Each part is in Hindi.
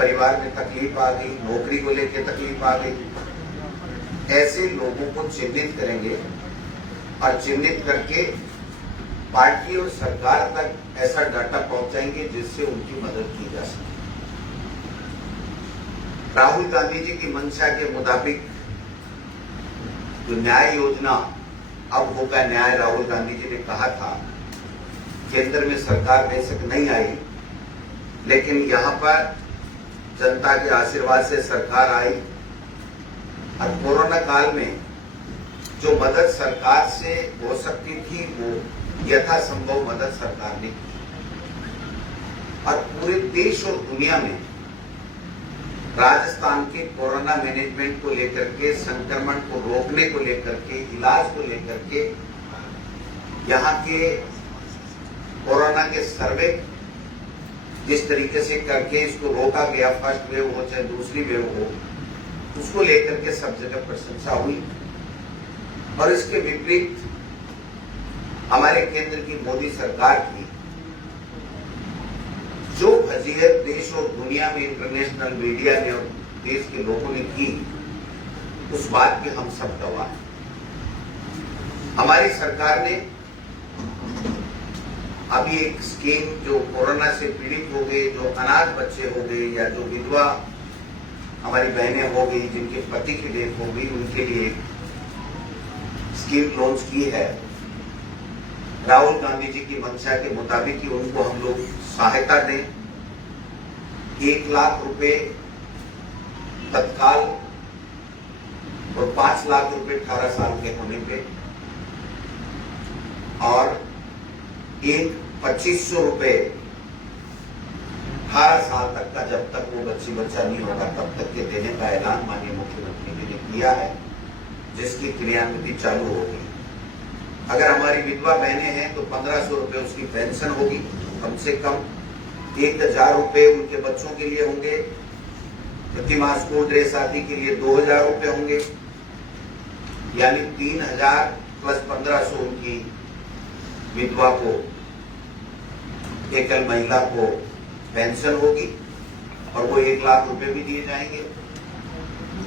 परिवार में तकलीफ आ गई, नौकरी को लेकर तकलीफ आ गई, ऐसे लोगों को चिन्हित करेंगे और चिन्हित करके पार्टी और सरकार तक ऐसा डाटा पहुंचाएंगे जिससे उनकी मदद की जा सके। राहुल गांधी जी की मंशा के मुताबिक जो न्याय योजना अब होगा न्याय, राहुल गांधी जी ने कहा था, केंद्र में सरकार बेशक नहीं आई, लेकिन यहां पर जनता के आशीर्वाद से सरकार आई और कोरोना काल में जो मदद सरकार से हो सकती थी वो यथासंभव मदद सरकार ने की और पूरे देश और दुनिया में राजस्थान के कोरोना मैनेजमेंट को लेकर के, संक्रमण को रोकने को लेकर के, इलाज को लेकर के, यहाँ के कोरोना के सर्वे जिस तरीके से करके इसको रोका गया, फर्स्ट वेव हो चाहे दूसरी वेव हो, उसको लेकर के सब जगह प्रशंसा हुई। और इसके विपरीत हमारे केंद्र की मोदी सरकार की जो फजीहत देश और दुनिया में इंटरनेशनल मीडिया ने और देश के लोगों ने की, उस बात के हम सब गवाह हैं। हमारी सरकार ने अभी एक स्कीम जो कोरोना से पीड़ित हो गए, जो अनाथ बच्चे हो गए या जो विधवा हमारी बहनें हो गई, जिनके पति की डेथ हो गई, उनके लिए स्कीम लॉन्च की है। राहुल गांधी जी की मंशा के मुताबिक ही उनको हम लोग सहायता दें। 1 लाख रुपए तत्काल और 5 लाख रुपए 18 साल के होने पे और 2500 रुपए 18 साल तक का, जब तक वो बच्चा नहीं होगा तब तक के देने का ऐलान माननीय मुख्यमंत्री जी ने किया है, जिसकी क्रियान्विति चालू होगी। अगर हमारी विधवा बहनें हैं तो 1500 रुपए उसकी पेंशन होगी, कम से कम 1000 रुपए उनके बच्चों के लिए होंगे, प्रति माह स्कूल ड्रेस आदि के लिए 2000 रुपए होंगे, यानी 3000 प्लस 1500 उनकी विधवा को, एकल महिला को पेंशन होगी और वो 1 लाख रुपए भी दिए जाएंगे।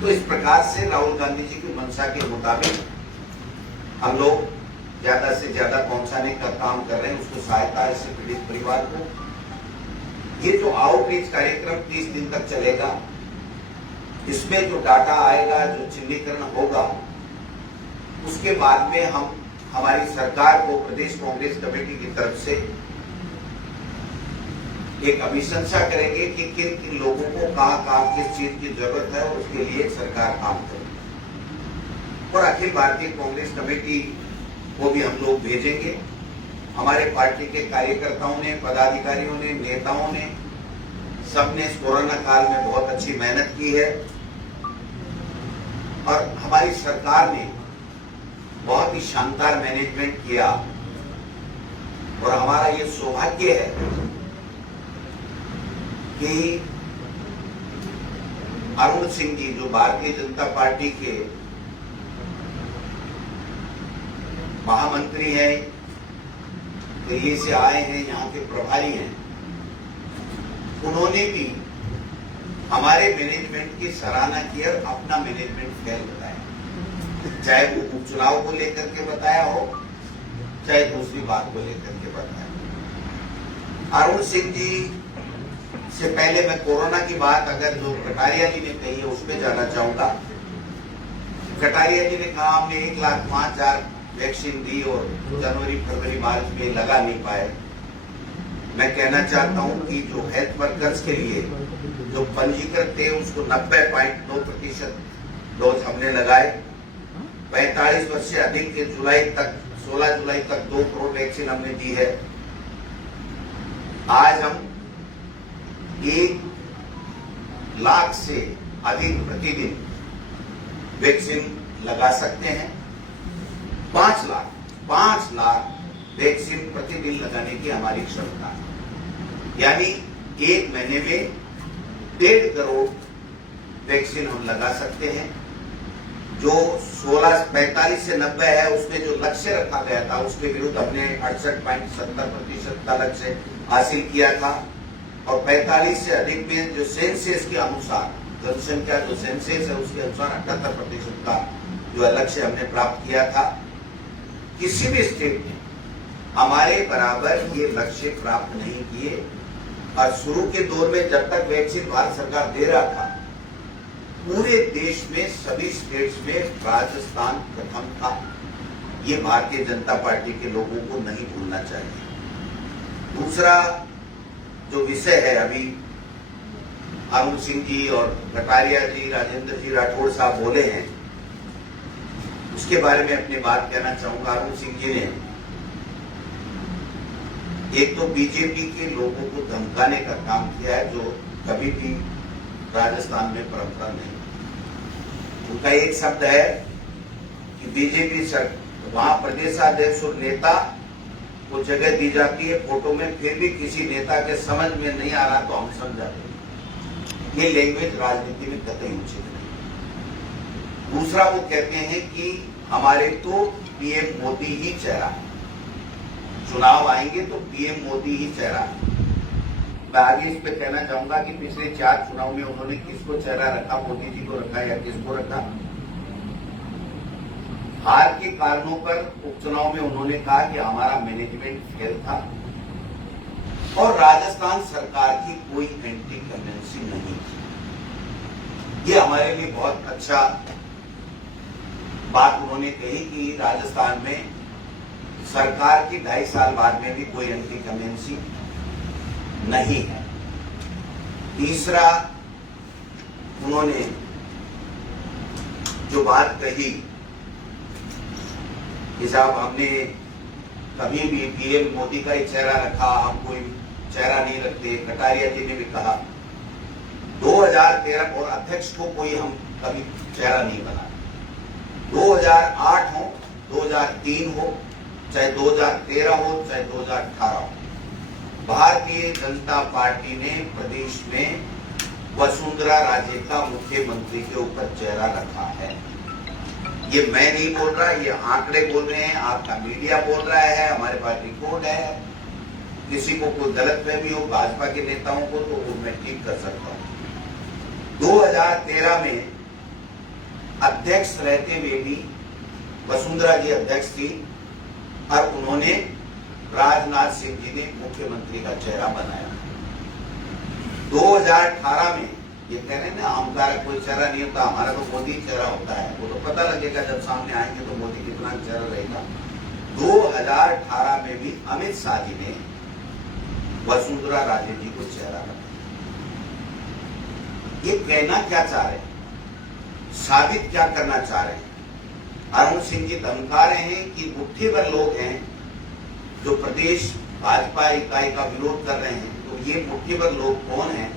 तो इस प्रकार से राहुल गांधी जी की मंशा के मुताबिक हम लोग ज्यादा से ज्यादा पहुंचाने का काम कर रहे हैं, उसको सहायता इससे पीड़ित परिवार को। ये जो आउटरीच कार्यक्रम 30 दिन तक चलेगा, इसमें जो डाटा आएगा, जो चिन्हीकरण होगा, उसके बाद में हम हमारी सरकार को प्रदेश कांग्रेस कमेटी की तरफ से एक अभिशंसा करेंगे कि किन किन लोगों को कहां किस चीज की जरूरत है और उसके लिए सरकार काम करेगी। और अखिल भारतीय कांग्रेस कमेटी को भी हम लोग भेजेंगे। हमारे पार्टी के कार्यकर्ताओं ने, पदाधिकारियों ने, नेताओं ने, सबने इस कोरोना काल में बहुत अच्छी मेहनत की है और हमारी सरकार ने बहुत ही शानदार मैनेजमेंट किया। और हमारा ये सौभाग्य है कि अरुण सिंह जी जो भारतीय जनता पार्टी के महामंत्री हैं, दिल्ली से आए हैं, यहाँ के प्रभारी हैं, उन्होंने भी हमारे मैनेजमेंट की सराहना की और अपना मैनेजमेंट फेल बताया, चाहे वो उपचुनाव को लेकर के बताया हो, चाहे दूसरी बात को लेकर के बताया। अरुण सिंह जी से पहले मैं कोरोना की बात अगर जो कटारिया जी ने कही है उसमें जाना चाहूंगा। कटारिया जी ने कहा हमने 1,05,000 वैक्सीन दी और जनवरी, फरवरी, मार्च में लगा नहीं पाए। मैं कहना चाहता हूं कि जो हेल्थ वर्कर्स के लिए जो पंजीकृत थे उसको 90.2% डोज हमने लगाए। 45 वर्ष से अधिक के 16 जुलाई तक 2 करोड़ वैक्सीन हमने दी है। आज हम 1 लाख से अधिक प्रतिदिन वैक्सीन लगा सकते हैं। 5 लाख वैक्सीन प्रतिदिन लगाने की हमारी क्षमता है, यानी 1 महीने में 1.5 करोड़ वैक्सीन हम लगा सकते हैं। जो 45 से 90 है उसमें जो लक्ष्य रखा गया था उसके विरुद्ध हमने 68.70% का लक्ष्य हासिल किया था। और 45 से अधिक में जो सेंसस के अनुसार, जनसंख्या जो सेंसस है उसके अनुसार 78% का जो लक्ष्य हमने प्राप्त किया था। किसी भी स्टेट ने हमारे बराबर ये लक्ष्य प्राप्त नहीं किए। और शुरू के दौर में जब तक वैक्सीन भारत सरकार दे रहा था, पूरे देश में सभी स्टेट्स में राजस्थान प्रथम था। ये भारतीय जनता पार्टी के लोगों को नहीं भूलना चाहिए। दूसरा जो विषय है, अभी अरुण सिंह जी और कटारिया जी, राजेंद्र जी राठौड़ साहब बोले हैं, उसके बारे में अपनी बात कहना चाहूंगा। अरुण सिंह जी ने एक तो बीजेपी के लोगों को धमकाने का काम किया है, जो कभी भी राजस्थान में परंपरा नहीं। उनका एक शब्द है कि बीजेपी वहां प्रदेशाध्यक्ष और नेता को जगह दी जाती है फोटो में, फिर भी किसी नेता के समझ में नहीं आ रहा तो हम समझाते। ये लैंग्वेज राजनीति में कतई उचित नहीं। दूसरा वो कहते हैं कि हमारे तो पीएम मोदी ही चेहरा है, चुनाव आएंगे तो पीएम मोदी ही चेहरा है। मैं आगे इस पे कहना चाहूंगा कि पिछले 4 चुनाव में उन्होंने किसको चेहरा रखा, मोदी जी को रखा या किसको रखा। हार के कारणों पर उपचुनाव में उन्होंने कहा कि हमारा मैनेजमेंट फेल था और राजस्थान सरकार की कोई एंटी कन्वेंसी नहीं थी। ये हमारे लिए बहुत अच्छा बात उन्होंने कही कि राजस्थान में सरकार की 2.5 साल बाद में भी कोई एंटी कन्वेंसी नहीं है। तीसरा उन्होंने जो बात कही कि साहब हमने कभी भी पीएम मोदी का ही चेहरा रखा, हम कोई चेहरा नहीं रखते। कटारिया जी ने भी कहा 2013 और अध्यक्ष को कोई हम कभी चेहरा नहीं बना। 2008 हो, 2003 हो, चाहे 2013 हो, चाहे 2018 हो, भारतीय जनता पार्टी ने प्रदेश में वसुंधरा राजे का मुख्यमंत्री के ऊपर चेहरा रखा है। ये मैं नहीं बोल रहा, ये आंकड़े बोल रहे हैं, आपका मीडिया बोल रहा है, हमारे पास रिकॉर्ड है। किसी को कोई गलतफहमी हो भाजपा के नेताओं को तो वो मैं ठीक कर सकता हूं। 2013 में अध्यक्ष रहते हुए भी वसुंधरा जी अध्यक्ष थी और उन्होंने राजनाथ सिंह जी ने मुख्यमंत्री का चेहरा बनाया। 2018 में ये कह रहे हैं ना हमारा कोई चेहरा नहीं होता, हमारा तो मोदी चेहरा होता है। वो तो पता लगेगा जब सामने आएंगे तो मोदी कितना चेहरा रहेगा। 2018 में भी अमित शाह जी ने वसुंधरा राजे जी को चेहरा रखा। ये कहना क्या चाह रहे हैं, साबित क्या करना चाह रहे हैं? अरुण सिंह जी धमका रहे हैं कि मुट्ठी भर लोग हैं जो प्रदेश भाजपा इकाई का विरोध कर रहे हैं। तो ये मुट्ठी भर लोग कौन हैं?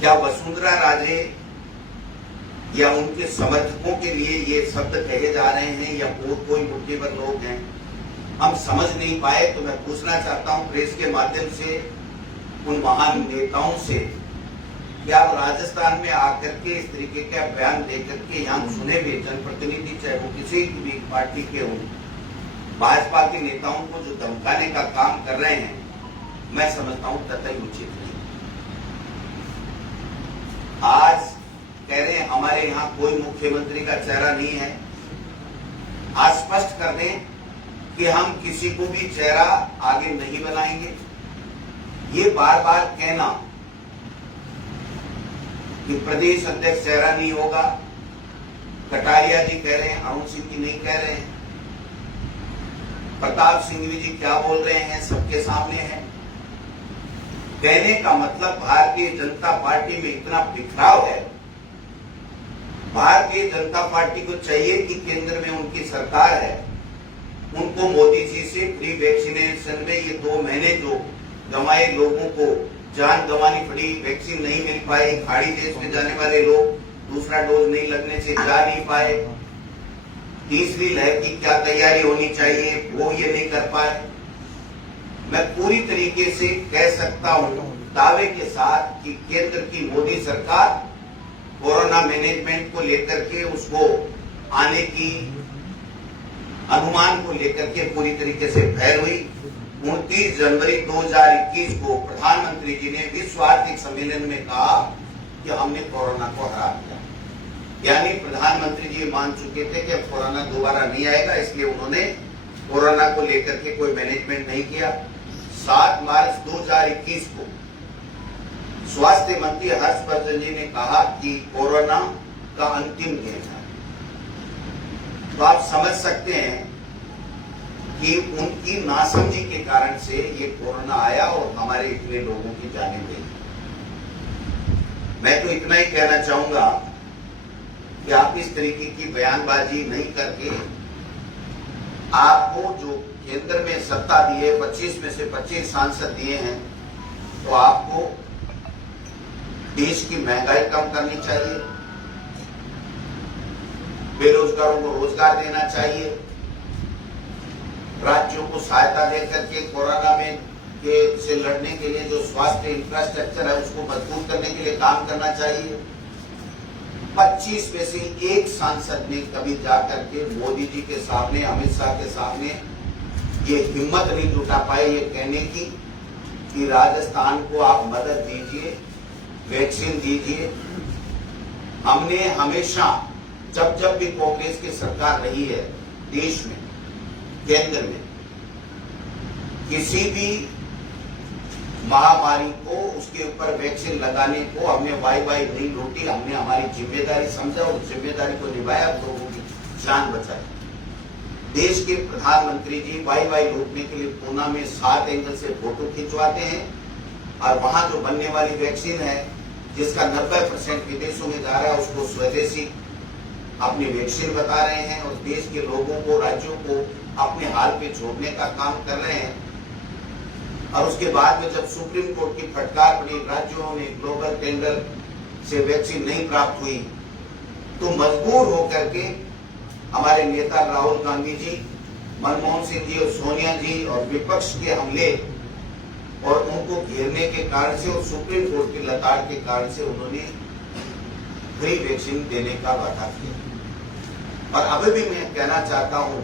क्या वसुंधरा राजे या उनके समर्थकों के लिए ये शब्द कहे जा रहे हैं या कोई मुट्ठी भर लोग हैं? हम समझ नहीं पाए। तो मैं पूछना चाहता हूं प्रेस के माध्यम से उन महान नेताओं से, क्या राजस्थान में आकर के इस तरीके का बयान देकर के यहाँ सुने हुए जनप्रतिनिधि, चाहे वो किसी भी पार्टी के हों, भाजपा के नेताओं को जो धमकाने का काम कर रहे हैं, मैं समझता हूं कतई उचित नहीं। आज कह रहे हैं हमारे यहाँ कोई मुख्यमंत्री का चेहरा नहीं है। आज स्पष्ट कर दें कि हम किसी को भी चेहरा आगे नहीं बनाएंगे। ये बार बार कहना कि प्रदेश अध्यक्ष चेहरा नहीं होगा, कटारिया जी कह रहे हैं, अरुण सिंह जी नहीं कह रहे हैं, प्रताप सिंह जी क्या बोल रहे हैं सबके सामने है। कहने का मतलब भारतीय जनता पार्टी में इतना बिखराव है। भारतीय जनता पार्टी को चाहिए कि केंद्र में उनकी सरकार है, उनको मोदी जी से फ्री वैक्सीनेशन में ये 2 महीने जो गंवाए, लोगों को जान गंवानी पड़ी, वैक्सीन नहीं मिल पाई, खाड़ी देश में जाने वाले लोग दूसरा डोज नहीं लगने से जा नहीं पाए, तीसरी लहर की क्या तैयारी होनी चाहिए वो ये नहीं कर पाए। मैं पूरी तरीके से कह सकता हूं दावे के साथ कि केंद्र की मोदी सरकार कोरोना मैनेजमेंट को लेकर के, उसको आने की अनुमान को लेकर के पूरी तरीके से फैल हुई। 29 जनवरी 2021 को प्रधानमंत्री जी ने विश्व आर्थिक सम्मेलन में कहा कि हमने कोरोना को हरा दिया। यानी प्रधानमंत्री जी मान चुके थे कि कोरोना दोबारा नहीं आएगा, इसलिए उन्होंने कोरोना को लेकर के कोई मैनेजमेंट नहीं किया। 7 मार्च 2021 को स्वास्थ्य मंत्री हर्षवर्धन जी ने कहा कि कोरोना का अंतिम गेम है। तो आप समझ सकते हैं कि उनकी नासमझी के कारण से ये कोरोना आया और हमारे इतने लोगों की जानें गई। मैं तो इतना ही कहना चाहूंगा कि आप इस तरीके की बयानबाजी नहीं करके, आपको जो केंद्र में सत्ता दी है, 25 में से 25 सांसद दिए हैं, तो आपको देश की महंगाई कम करनी चाहिए, बेरोजगारों को रोजगार देना चाहिए, राज्यों को सहायता देकर के कोरोना में से लड़ने के लिए जो स्वास्थ्य इंफ्रास्ट्रक्चर है उसको मजबूत करने के लिए काम करना चाहिए। 25 में से एक सांसद ने कभी जाकर के मोदी जी के सामने, अमित शाह के सामने ये हिम्मत नहीं जुटा पाए ये कहने की कि राजस्थान को आप मदद दीजिए, वैक्सीन दीजिए। हमने हमेशा जब जब भी कांग्रेस की सरकार रही है देश में, केंद्र में, किसी भी महामारी को उसके ऊपर वैक्सीन लगाने को हमने वाई नहीं लूटी। हमने हमारी जिम्मेदारी समझा और जिम्मेदारी को निभाया, लोगों की जान बचाई। देश के प्रधानमंत्री जी वाई लूटने के लिए पूना में 7 एंगल से फोटो खिंचवाते हैं और वहां जो बनने वाली वैक्सीन है जिसका 90% विदेशों में जा रहा है उसको स्वदेशी अपनी वैक्सीन बता रहे हैं और देश के लोगों को, राज्यों को अपने हाल पे छोड़ने का काम कर रहे हैं। और उसके बाद में जब सुप्रीम कोर्ट की फटकार पड़ी, राज्यों ने ग्लोबल टेंडर से वैक्सीन नहीं प्राप्त हुई, तो मजबूर होकर के हमारे नेता राहुल गांधी जी, मनमोहन सिंह जी और सोनिया जी और विपक्ष के हमले और उनको घेरने के कारण से और सुप्रीम कोर्ट की लताड़ के कारण से उन्होंने फ्री वैक्सीन देने का वादा किया। और अभी भी मैं कहना चाहता हूं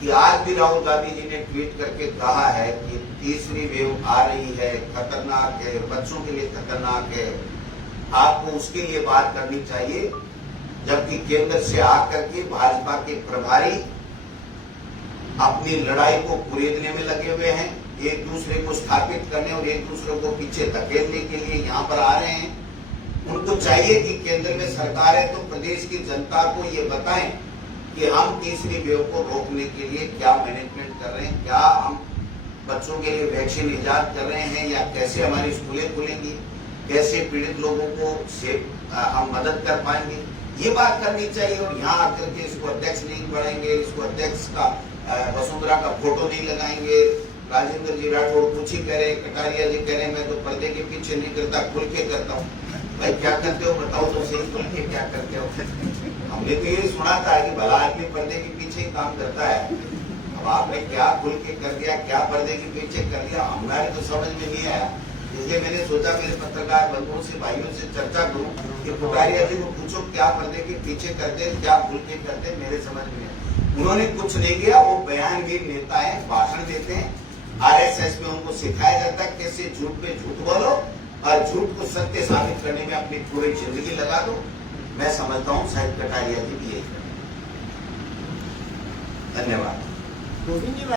कि आज भी राहुल गांधी जी ने ट्वीट करके कहा है कि तीसरी वेव आ रही है, खतरनाक है, बच्चों के लिए खतरनाक है। आपको उसके लिए बात करनी चाहिए, जबकि केंद्र से आकर के भाजपा के प्रभारी अपनी लड़ाई को कुरेदने में लगे हुए हैं, एक दूसरे को स्थापित करने और एक दूसरे को पीछे धकेलने के लिए यहाँ पर आ रहे हैं। उनको चाहिए कि केंद्र में सरकार है तो प्रदेश की जनता को ये बताएं कि हम तीसरी वेव को रोकने के लिए क्या मैनेजमेंट कर रहे हैं, क्या हम बच्चों के लिए वैक्सीन इजाद कर रहे हैं या कैसे हमारी स्कूलें खुलेंगी, कैसे पीड़ित लोगों को हम मदद कर पाएंगे, ये बात करनी चाहिए। और यहाँ आकर के इसको अध्यक्ष नहीं बढ़ाएंगे, इसको अध्यक्ष का वसुंधरा का फोटो नहीं लगाएंगे। राजेंद्र जी राठौड़ कुछ ही कह रहे, कटारिया जी कह रहे मैं तो पर्दे के पीछे नहीं करता, खुल के करता हूँ। भाई क्या करते हो बताओ तो सही, खुल के क्या करते हो? हमने तो ये सुना था कि भला आदमी पर्दे के पीछे ही काम करता है। अब आपने क्या खुल के कर दिया, क्या पर्दे के पीछे कर दिया, हमारे तो समझ में नहीं आया। इसलिए मैंने सोचा मेरे पत्रकार बंधुओं से, भाइयों से चर्चा करूं कि कटारिया जी को पूछो क्या पर्दे के पीछे करते, क्या खुल के करते, मेरे समझ में है। उन्होंने कुछ नहीं किया, वो बयानवीर नेता है, भाषण देते हैं। RSS में उनको सिखाया जाता है कैसे झूठ पे झूठ बोलो और झूठ को सत्य साबित करने में अपनी पूरी जिंदगी लगा दो। मैं समझता हूँ शायद कटारिया जी भी यही करें। धन्यवाद।